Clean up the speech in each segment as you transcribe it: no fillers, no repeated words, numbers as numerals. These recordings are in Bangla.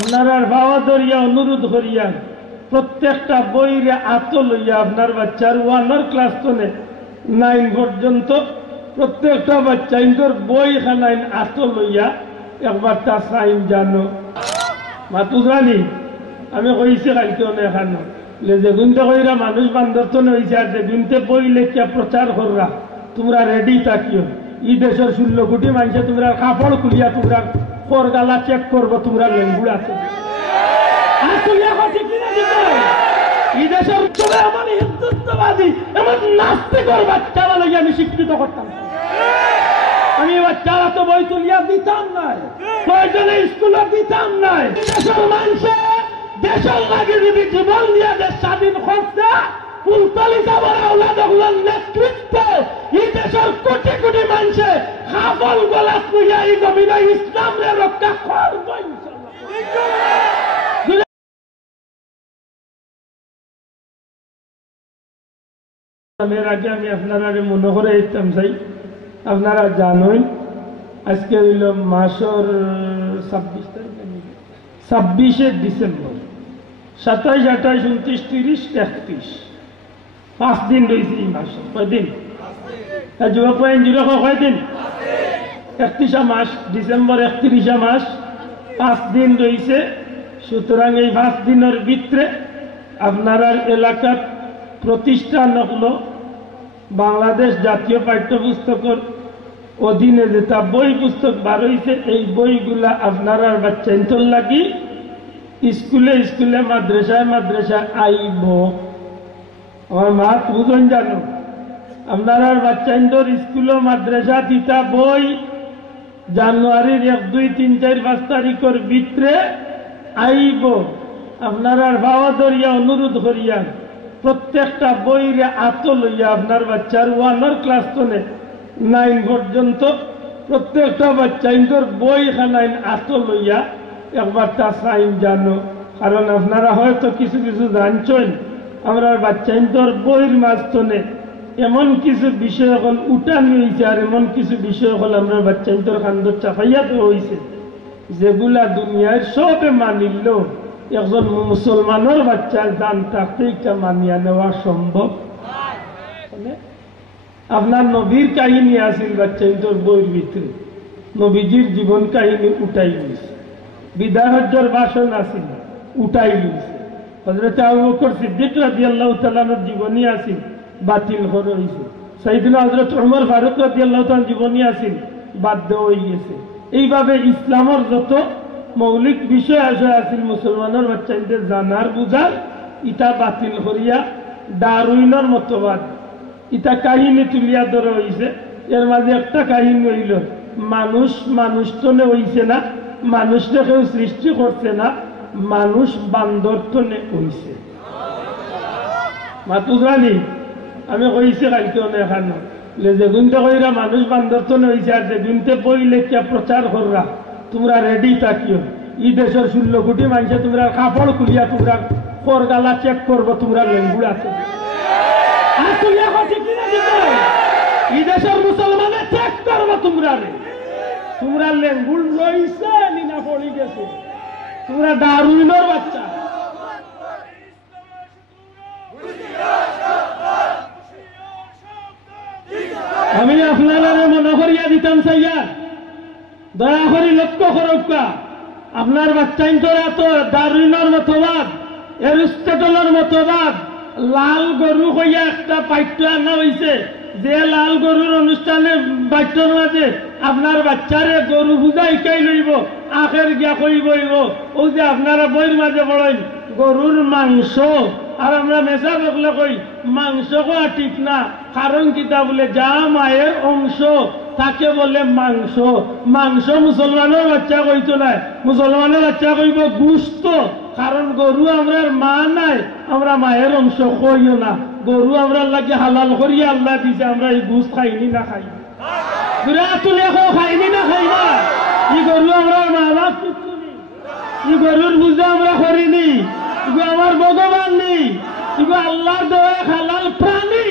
আপনারা ভাওয়া ধরিয়া অনুরোধ করিয়া প্রত্যেকটা বইরে আত লইয়া আপনার বাচ্চার 1 ক্লাস তো 9 পর্যন্ত প্রত্যেকটা বাচ্চা ইন্দোর বই খানাইন আত লইয়া একবার তা সাইন জানো মাতুজানি আমি কইছি কালকে এখানো যেগুনতে কইরা মানুষ বান্দরতন হয়েছে আর যেগুনতে বই লেখিয়া প্রচার কররা তোমরা রেডি থাকিও ই দেশের 16 কোটি মানুষে তোমরা কাপড় খুলিয়া তোমরা করগালা চেক করবো তোমরা লেঙ্গুড় আছে এই দেশের চলে এমন হিন্দুত্ববাদী এমন নাস্তিকর বাচ্চা বলে আমি শিক্ষিত করতাম আমি বাচ্চারা তো বই তুলিয়া দিতাম নাই প্রয়োজনে স্কুলে দিতাম নাই দেশের মানুষে দেশের লাগে যদি জীবন দিয়া দেশ স্বাধীন করছে ফুলতলি যাবার আওলাদগুলোর নেতৃত্বে এই দেশের কোটি কোটি মানুষে হাফল গলাত লইয়া এই জমিনে ইসলামরে রক্ষা করবো ইনশাআল্লাহ। এর আগে আমি আপনারা মনে করে ইসলাম চাই আপনারা জানেন আজকে হইল মাসের 26 তারিখ 26 ডিসেম্বর 27, 28, 29, 30, 31 5 দিন রয়েছে এই মাসে কয়দিন যুবক কয়দিন 31 মাস ডিসেম্বর 31 মাস 5 দিন রয়েছে সুতরাং এই 5 দিনের ভিতরে আপনার এলাকার প্রতিষ্ঠান হলো বাংলাদেশ জাতীয় পাঠ্যপুস্তকের অধীনে যেটা বই পুস্তক বার হয়েছে এই বইগুলা আপনার বাচ্চাইন্তর লাগি স্কুলে স্কুলে মাদ্রাসায় মাদ্রাসায় আইব আমার মা বুঝন জানো আপনার বাচ্চাইন্তর স্কুল মাদ্রাসা দিতা বই জানুয়ারির 1, 2, 3, 4, 5 তারিখের ভিতরে আইব আপনার ভাওয়া ধরিয়া অনুরোধ করিয়া প্রত্যেকটা বইরে আত লইয়া আপনার বাচ্চার 1 ক্লাস তো 9 পর্যন্ত প্রত্যেকটা বাচ্চা ইন্দোর বই খানাইন আত লইয়া একবার তা সাইন জানো কারণ আপনারা হয়তো কিছু কিছু জানছেন আমরা বাচ্চা ইন্দোর বইয়ের মাঝখানে এমন কিছু বিষয় হল উঠানি হয়েছে আর এমন কিছু বিষয় হল আমরা বাচ্চা ইন্দোর খান্দর চাপাইয়াতে হয়েছে যেগুলা দুনিয়ায় সবে মানিল একজন মুসলমানের বাচ্চা জান থাকতে এটা মানিয়া নেওয়া সম্ভব আপনার নবীর কাহিনী আসিল বাচ্চা ইন্দোর বইয়ের ভিতরে নবীজির জীবন কাহিনী উঠাই গেছে বিদায় হজ্জের ভাষণ আসিল উঠাই গেছে হযরত আবু বকর সিদ্দিক রাদিয়াল্লাহু তাআলার জীবনী আসিল বাতিল হয়ে হয়েছে সাইয়েদনা হযরত ওমর ফারুক রাদিয়াল্লাহু তাআলার জীবনী আসিল বাধ্য হয়ে গেছে এইভাবে ইসলামের যত মৌলিক বিষয় আসিল মুসলমানের বাচ্চাদের জানার বুঝার ইটা বাতিল করিয়া ডারউইনের মতবাদ ইটা কাহিনী তুলিয়া ধরে হয়েছে এর মাঝে একটা কাহিনী হইল মানুষ তো হইছে না মানুষকে কেউ সৃষ্টি করছে না মানুষ বান্দর তো হইছে মাতুজানি আমি কইছি কালকে এখানো যেগুনতে কইরা মানুষ বান্দর তো হইছে আর যেগুনতে বই লেখিয়া প্রচার কররা তোমরা রেডি থাকিও ই দেশের 16 কোটি মানুষে তোমরা কাপড় খুলিয়া তোমরা করগালা চেক করবো তোমরা লেঙ্গুড় আছে ই দেশের মুসলমানে চেক করবো তোমরা লেঙ্গুড় লইছে না পড়ি গেছে তোমরা ডারউইনের বাচ্চা আমি আপনারা মনে করিয়া দিতাম চাইয়া দয়া করি লক্ষ্য করুকা আপনার বাচ্চাইন তোরা তো ডারউইনের মতবাদ এরিস্টটলের মতবাদ লাল গরু হইয়া একটা পাঠ্য আনা হয়েছে যে লাল গরুর অনুষ্ঠানে বাচ্চার মাঝে আপনার বাচ্চারে গরু পূজা শিকাই লইব আখের গিয়া কইব ও যে আপনারা বইয়ের মাঝে পড়েন গরুর মাংস আর আমরা মেশা বকলে কই মাংস কোয়া ঠিক না কারণ কিতা বলে যা মায়ের অংশ তাকে বলে মাংস মাংস মুসলমানের বাচ্চা কইতো না মুসলমানের বাচ্চা কইব গুস্ত কারণ গরু আমরার মা নাই আমরা মায়ের অংশ কইও না গরু আমরা লাগে হালাল করিয়া আল্লাহ দিছে আমরা এই গুস খাইনি না খাই তুলে খাইনি না খাই না এই গরু আমরা মা বাপ কিছু নেই এই গরুর পূজা আমরা করিনি আমার ভগবান নেই আল্লাহর দেওয়া হালাল প্রাণী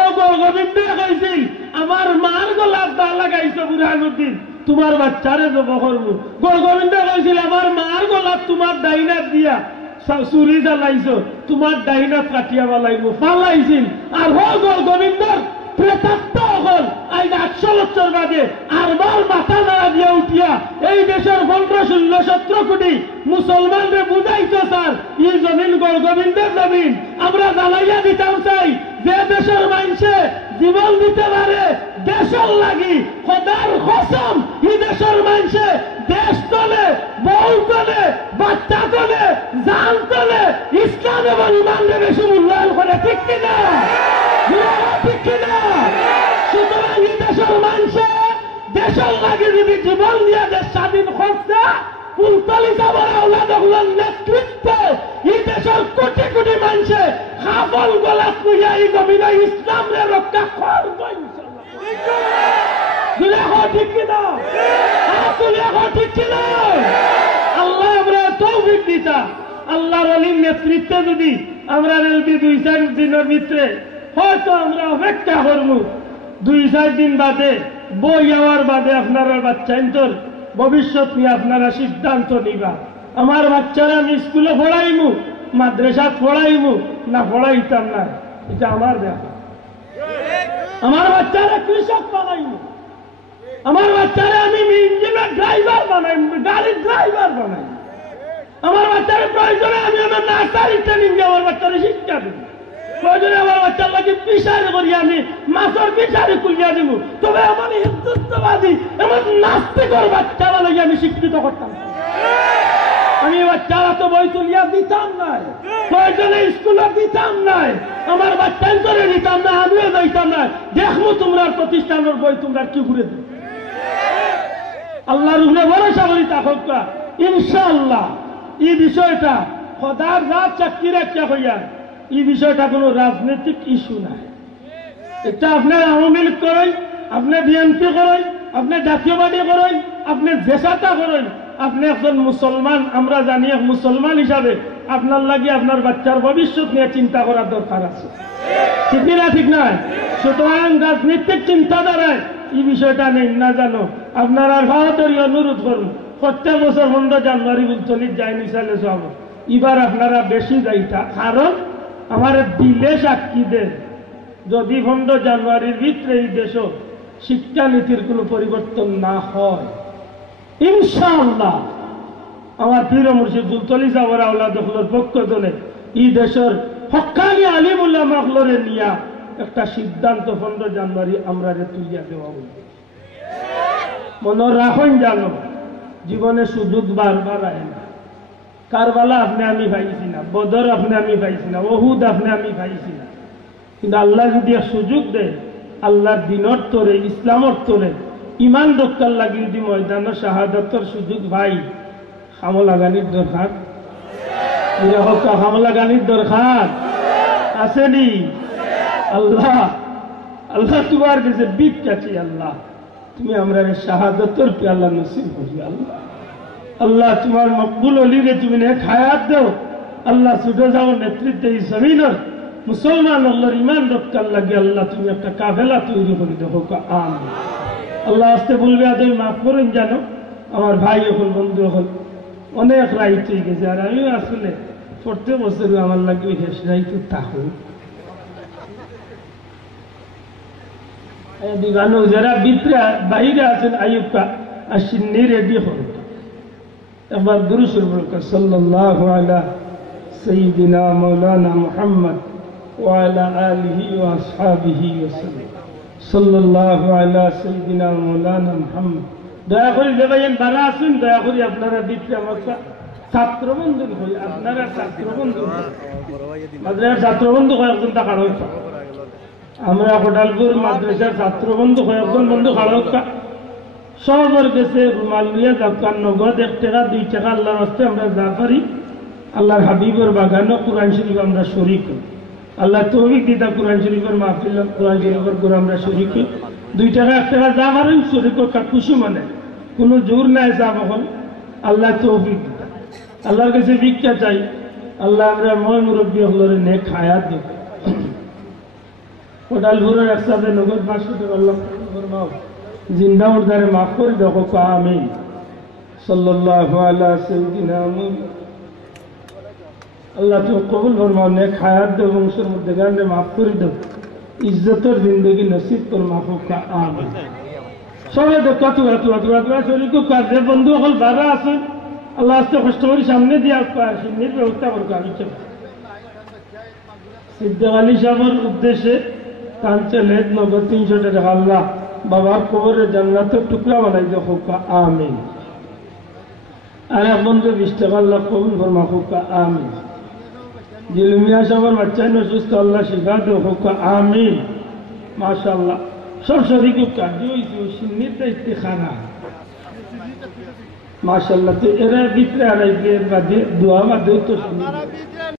ও গোবিন্দ কইছিল আমার মার গলার দা লাগাইছো বুরহানুদ্দিন তোমার বাচ্চারে জব করবো গোবিন্দ কইছিল আমার মার গলার তোমার ডাইনাত দিয়া চুরি জ্বালাইছো, তোমার ডাইনাত কাটিয়া বালাইব ফালাইছিল। আর গোবিন্দর প্রেতাত্ম হল আজ 800 বছর বাদে আরবার মাথা নাড়া দিয়া উঠিয়া এই দেশের 15-16-17 কোটি মুসলমানরে বুঝাইছো স্যার এই জমিন গোবিন্দের জমিন আমরা জ্বালাইয়া দিতাম চাই। যে দেশের মানুষে জীবন দিতে পারে দেশের লাগি, খোদার কসম এই দেশের মানুষে দেশ তোলে, বউ তোলে, বাচ্চা তোলে, জান তোলে, ইসলাম এবং ইমানকে বেশি মূল্যায়ন করে, ঠিক কিনা? ঠিক কিনা? সুতরাং এই দেশের মানুষে দেশের লাগে যদি জীবন দিয়ে দেশ স্বাধীন করছে, কুলতলি যাবার আওলাদগুলোর নেতৃত্বে এই দেশের কোটি কোটি মানুষে হাফল গলা কুইয়া এই জমিনে ইসলামরে রক্ষা করবো ইনশাআল্লাহ। ঠিক কিনা? ঠিক কিনা? আল্লাহ আমরা তৌফিক দিতা। আল্লাহর ওলির নেতৃত্বে যদি আমরা যদি 2-4 দিনের ভিতরে হয়তো আমরা অপেক্ষা করবো, 2-4 দিন বাদে বই যাওয়ার বাদে আপনারা বাচ্চা তোর ভবিষ্যৎ নিয়ে আপনারা সিদ্ধান্ত নিবা। আমার বাচ্চারা আমি স্কুলে পড়াইমু, মাদ্রাসাত পড়াইমু না পড়াইতাম না, এটা আমার ব্যাপার। আমার বাচ্চারা কৃষক বানাইমু, আমার বাচ্চারা আমি ইঞ্জিনিয়ার ড্রাইভার বানাইমু, গাড়ির ড্রাইভার বানাইমু। আমার বাচ্চারা প্রয়োজনে আমি আমার নার্সারি ট্রেনিং দিয়ে আমার বাচ্চারা শিক্ষা দেব, প্রয়োজনে আমার বাচ্চার লাগে পিসারি করি, আমি মাছের পিসারি খুলিয়া দিব। তবে আমার হিন্দুত্ববাদী এমন নাস্তিকর বাচ্চারা লাগে আমি শিক্ষিত করতাম। আমি বাচ্চারা তো বই তুলিয়া দিতাম নাই, প্রয়োজনে স্কুলে দিতাম নাই, আমার বাচ্চার করে দিতাম না, আমিও দিতাম না। দেখবো তোমরা প্রতিষ্ঠানের বই তোমরা কি ঘুরে দেব। আল্লাহর উপরে ভরসা করি থাকুক ইনশাআল্লাহ। এই বিষয়টা খোদার রাত চাকরি রাখা হইয়া এই বিষয়টা কোনো রাজনৈতিক ইস্যু নাই। এটা আপনার আওয়ামী লীগ করেন, আপনি বিএনপি করেন, আপনি জাতীয়বাদী করেন, আপনি জেসাটা করেন, আপনি একজন মুসলমান, আমরা জানি এক মুসলমান হিসাবে আপনার লাগে আপনার বাচ্চার ভবিষ্যৎ নিয়ে চিন্তা করার দরকার আছে, ঠিক না? ঠিক নয়? সুতরাং রাজনৈতিক চিন্তাধারায় এই বিষয়টা নেই না জানো। আপনারা ভারতের অনুরোধ করুন, প্রত্যেক বছর 15 জানুয়ারি উলচলিত যায় মিসালে সব, এবার আপনারা বেশি যাইতা, কারণ আমার দিলে সাক্ষী দেন যদি 15 জানুয়ারির ভিতরে এই দেশ শিক্ষানীতির কোনো পরিবর্তন না হয়, ইনশাআল্লাহ আমার প্রিয় মুর্শিদ উলচলি যাওয়ার আওলাদগুলোর পক্ষ ধরে এই দেশের হক্কানি আলিম উলামাগুলোরে নিয়া একটা সিদ্ধান্ত 15 জানুয়ারি আমরা তুলিয়া দেওয়া হইল। মনে রাখুন জানো, জীবনে সুযোগ বারবার আয় না। কারবালা আপনি আমি পাইছি না, বদর আপনি আমি পাইছি না, ওহুদ আপনি আমি পাইছি না, কিন্তু আল্লাহ যদি সুযোগ দেয় আল্লাহর দিনের তোরে, ইসলামর তোরে, ইমান রক্ষার লাগি যদি ময়দানের শাহাদাতের সুযোগ ভাই, হামলাগানির দরকার, হামলাগানির দরকার আসেনি। আল্লাহ আল্লাহ তোমার কাছে বিক কাছি, আল্লাহ তুমি আমরা শাহাদাতের পে আল্লাহ নসিব করি। আল্লাহ আল্লাহ তোমার মকবুল অলিরে তুমি নেক হায়াত দাও। আল্লাহ ছুটে যাও নেতৃত্বে এই জমিনের মুসলমান আল্লাহর ইমান রক্ষার লাগে আল্লাহ তুমি একটা কাফেলা তৈরি করে দেখো। আমিন। আল্লাহ আসতে বলবে আদৌ মাফ করেন জানো, আমার ভাই হল বন্ধু হল অনেক রাইট হয়ে গেছে, আর আমিও আসলে প্রত্যেক বছর আমার লাগে শেষ রাইট থাকো। যারা ভিতরে বাইরে আছেন আইয়ুবকা আসিনি রেডি হল, একবার দুরূদ শরীফ পড়ুন, সাল্লাল্লাহু আলা সাইয়্যিদিনা মাওলানা মুহাম্মদ ওয়া আলা আলিহি ওয়া আসহাবিহি ওয়া সাল্লাম। সাল্লাল্লাহু আলা সাইয়্যিদিনা মাওলানা মুহাম্মদ। দয়া করে যে ভাইয়ের বারা আছেন, দয়া করে আপনারা ভিতরে আমার ছাত্র বন্ধু হই, আপনারা ছাত্র বন্ধু মাদ্রাসার ছাত্র বন্ধু কয়েকজন টাকা রয়েছে, আমরা কোটালপুর মাদ্রাসার ছাত্র বন্ধু কয়েকজন বন্ধু খাড়কা সবর গেছে রুমাল নিয়ে যাত্রার নগদ 1 টাকা 2 টাকা আল্লাহর রাস্তায় আমরা যা পারি আল্লাহর হাবিবের বাগানো কোরআন শরীফ আমরা শরীক হই। আল্লাহ তৌফিক দিতা কোরআন শরীফের মাহফিল, কোরআন শরীফের গুলো আমরা শরীক হই। 2 টাকা 1 টাকা যা পারেন শরীক খুশি মানে কোনো জোর নাই যা বহন আল্লাহ তৌফিক দিতা। আল্লাহর কাছে ভিক্ষা চাই, আল্লাহ আমরা মই মুরব্বী হলরে নেক হায়াত দেব। কোটালপুরের একসাথে নগদ 500 টাকা আল্লাহ ফরমাও জিন্দা মুর্দারে মাফ করে দেখো। আমিন। সাল্লাল্লাহু আলা সাইয়্যিদিনা আল্লাহ তুমি কবুল ফরমাও, নেক হায়াত দেও, বংশের মধ্যে গানে মাফ করে দাও, ইজ্জতের জিন্দগি নসিব করো, মাফ হোক আমিন। সবে দেখা তুয়া শরীর খুব কাজে বন্ধু সকল বাধা আছেন, আল্লাহ আস্তে কষ্ট করে সামনে দিয়া সিন্নির ব্যবস্থা করবো। আমি চল সিদ্দিক আলী সাহেবের উদ্দেশ্যে কাঞ্চলের নগদ 300 টাকা আল্লাহ বাবার কবরে জান্নাতের টুকরা বানাই দাও, হোক আমিন। আর এক বন্ধু 20 টাকা আল্লাহ কবুল ফরমা, হোক আমিন। জিলমিয়া সাহেবের বাচ্চাই অসুস্থ, আল্লাহ শিখা দেও, হোক আমিন। মাশাআল্লাহ সব শরীর কার্য হয়েছে, সিন্নির দায়িত্বে খানা মাশাআল্লাহ। তো এরা ভিতরে আড়াই বাদে দোয়া বাদেও তো শুনি